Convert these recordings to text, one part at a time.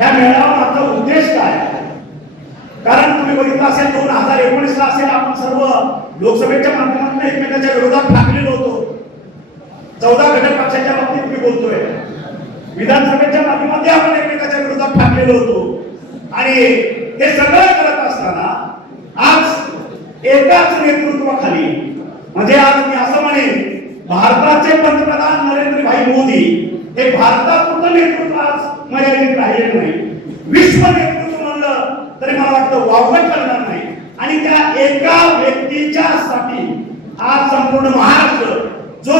ह्या मेळावा उद्देश काय? कारण तुम्ही बघितलं असेल दोन हजार एकोणीस ला असेल आपण सर्व लोकसभेच्या माध्यमातून एकमेकांच्या विरोधात ठाकलेलो होतो. चौदा घटक पक्षाच्या बाबतीत मी बोलतोय. विधानसभेच्या माध्यमातून आपण एकमेकाच्या विरोधात ठाकलेलो होतो. आणि हे सगळं करत असताना आज एकाच नेतृत्वाखाली म्हणजे आज मी असं म्हणेन भारताचे पंतप्रधान नरेंद्रभाई मोदी हे भारतापुरतं नेतृत्व आज मर्यादित राहिलेलं नाही. विश्व नेतृत्व म्हणलं तरी मला वाटतं वावगट करणार नाही. आणि त्या एका व्यक्तीच्या साठी आज संपूर्ण महाराष्ट्र जो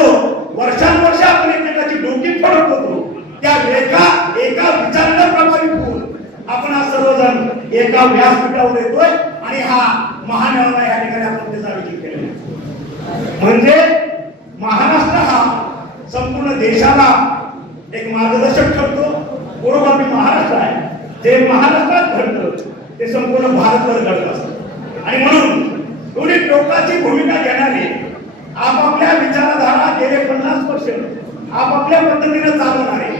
वर्षानुवर्ष आपण एकमेकाची डोकी फडत होतो त्या एका एका विचारानं प्रभावित होऊन आपण आज सर्वजण एका व्यासपीठावर येतोय आणि हा महामेळावा या ठिकाणी आपण त्याचा विचार केला म्हणजे महाराष्ट्र हा संपूर्ण देशाला एक मार्गदर्शक ठरतो बरोबर मी महाराष्ट्र आहे. जे महाराष्ट्रात घडतं ते संपूर्ण भारतभर घडत असतं. आणि म्हणून एवढी टोकाची भूमिका घेणारी आपापल्या विचारधारा गेले पन्नास वर्ष आपापल्या पद्धतीने चालवणारे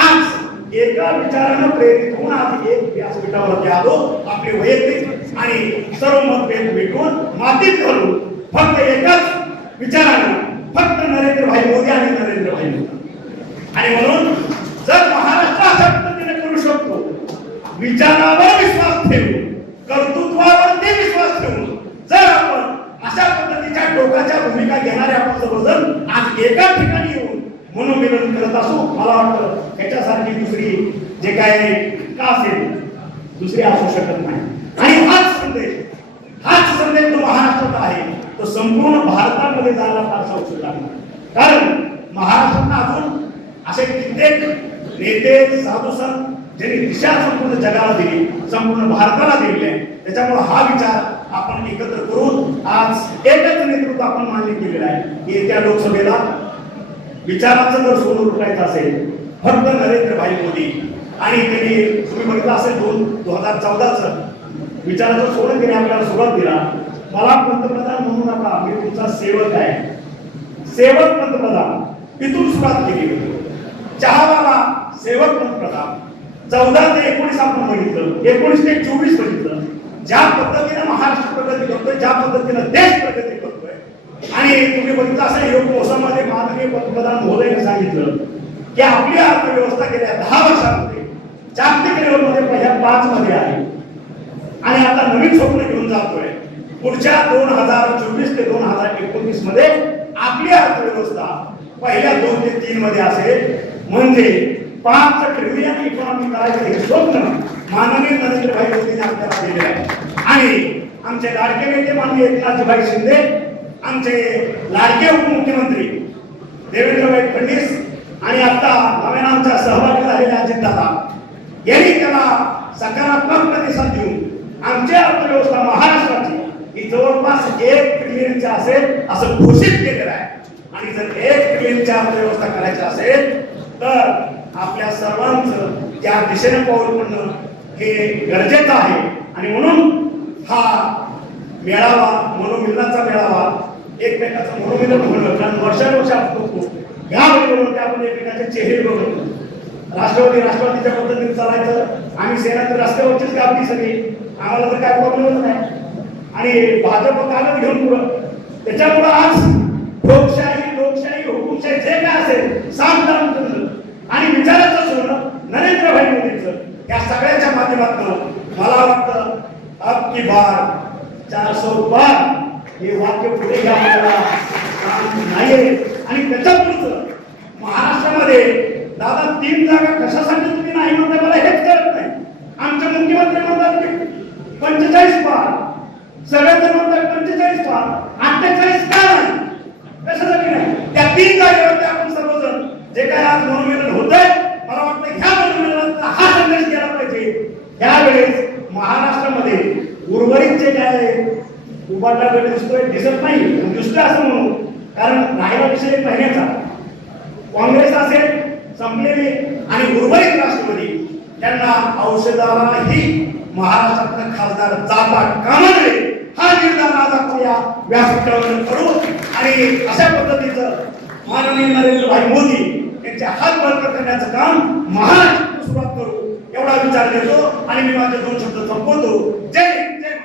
आज एका विचारानं प्रेरित होऊन आज एक व्यासपीठावरती आलो आपले वैयक्तिक आणि सर्व मतभेद भेटून मातीत घालून फक्त एकाच विचारानं मोदी आणि नरेंद्रभाई मोदी. आणि म्हणून जर महाराष्ट्र अशा पद्धतीने करू शकतो विचारावर विश्वास ठेवू कर्तृत्वावरती विश्वास ठेवू जर आपण अशा पद्धतीच्या टोकाच्या भूमिका घेणारे आपण सर्वजण आज एका ठिकाणी येऊन मनोमिलन करत असू मला वाटतं ह्याच्यासारखी दुसरी जे काय का असेल दुसरी असू शकत नाही. आणि हाच संदेश हाच संदेश जो महाराष्ट्रात आहे. तो संपूर्ण भारतामध्ये जायला फारसा उत्सुक लागणार कारण महाराष्ट्रांना अजून असे कित्येक नेते साधू संत ज्यांनी दिशा संपूर्ण जगाला दिली संपूर्ण भारताला दिलेली आहे त्याच्यामुळे हा विचार आपण एकत्र करून आज एकच नेतृत्व आपण मान्य केलेलं आहे. की येत्या लोकसभेला विचाराचं जर सोनं लुटायचं असेल फक्त नरेंद्रभाई मोदी आणि त्यांनी तुम्ही बघितलं असेल दोन दोन हजार चौदाचं विचाराचं सोनं त्यांनी आपल्याला सुरुवात दिला. मला पंतप्रधान म्हणू नका मी तुमचा सेवक आहे. सेवक पंतप्रधान. तिथून सुरुवात केली. होती चहावाला सेवक पंतप्रधान. चौदा ते एकोणीस आपण बघितलं. एकोणीस ते चोवीस बघितलं. ज्या पद्धतीनं महाराष्ट्र प्रगती करतोय ज्या पद्धतीनं देश प्रगती करतोय आणि तुम्ही बघितलं असं योग मोसममध्ये माननीय पंतप्रधान महोदयने सांगितलं की आपली अर्थव्यवस्था गेल्या दहा वर्षामध्ये जागतिक लेवलमध्ये पहिल्या पाच मध्ये आहे. आणि आता नवीन स्वप्न घेऊन जातोय. पुढच्या दोन हजार चोवीस ते दोन हजार एकोणीसमध्ये आपली अर्थव्यवस्था पहिल्या दोन ते तीन मध्ये असेल. म्हणजे पाच ट्रिलियन इकॉनॉमी करायचं हे स्वप्न माननीय नरेंद्रभाई मोदींनी आपल्याला दिले आहे. आणि आमचे लाडके नेते माननीय एकनाथजीभाई शिंदे आमचे लाडके उपमुख्यमंत्री देवेंद्रभाई फडणवीस आणि आता नव्यानं आमच्या सहभागी झालेल्या अजितदादा यांनी त्याला सकारात्मक प्रतिसाद देऊन आमची अर्थव्यवस्था महाराष्ट्राची ही जवळपास एक ट्रिलियनची असेल असं घोषित केलेलं आहे. आणि जर एक ट्रिलियनची अर्थव्यवस्था करायची असेल तर आपल्या सर्वांचं त्या दिशेने पाऊल पडणं हे गरजेचं आहे. आणि म्हणून हा मेळावा मनोमिलनाचा मेळावा एकमेकाचं मनोमिलन होणं कारण वर्षानुवर्ष आपण बघतो म्हणून ते आपण एकमेकाचे चेहरे बघतो. राष्ट्रवादी राष्ट्रवादीच्या पद्धतीने चालायचं आम्ही सेना तर रस्त्यावरचीच गावती सगळी. आम्हाला तर काय प्रॉब्लेमच नाही. आणि भाजप कागद घेऊन पुढं. त्याच्यामुळं आज लोकशाही लोकशाही हुकुमशाही जे काय असेल सामधान आणि विचाराचं सोडणं नरेंद्रभाई मोदींचं या सगळ्याच्या माध्यमातून मला वाटतं अब की बार चार सौ बार हे वाक्य पुढे घ्या नाहीये. आणि त्याच्यापुढचं महाराष्ट्रामध्ये दादा तीन जागा कशासाठी तुम्ही नाही म्हणता मला हेच कळत नाही आमचे मुख्यमंत्री म्हणतात की पंचेचाळीस पार सगळेजण म्हणतात पंचेचाळीस कशासाठी नाही? त्या तीन जागेवरती आपण सर्वजण जे काय आज मनोमिलन मला वाटतं ह्या मनोमिलनाचा हा संदेश गेला पाहिजे. त्यावेळेस महाराष्ट्रामध्ये उर्वरित जे काय दिसतोय दिसत नाही दिसतोय असं म्हणू. कारण राहिला विषय काँग्रेस असेल संपलेले आणि उर्वरित राष्ट्रवादी त्यांना औषधालाही महाराष्ट्रातलं खासदार जाता कामा नये. हा निर्धार आज आपण या व्यासपीठावर करू आणि अशा पद्धतीचं माननीय नरेंद्रभाई मोदी यांचे हात बळकट करण्याचं काम महाराष्ट्रातून सुरुवात करू एवढा विचार देतो आणि मी माझे दोन शब्द संपवतो. जय जय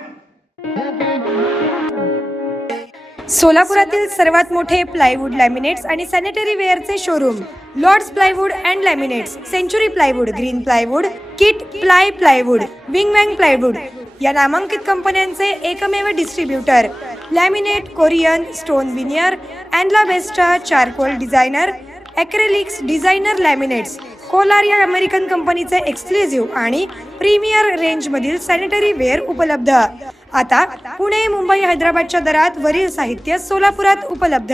सोलापुरातील सर्वात मोठे प्लायवूड लॅमिनेट्स आणि sanitary वेअरचे showroom Lords plywood and laminates Century plywood Green plywood Kit ply plywood Wing Wang plywood. या नामांकित कंपन्यांचे एकमेव distributor laminate Corian stone veneer अँडला बेस्टा charcoal designer acrylics designer laminates Kolar या अमेरिकन कंपनीचे एक्सक्लुझिव्ह आणि प्रीमियर रेंजमधील sanitary ware उपलब्ध. आता पुणे मुंबई हैदराबादच्या दरात वरील साहित्य सोलापुरात उपलब्ध.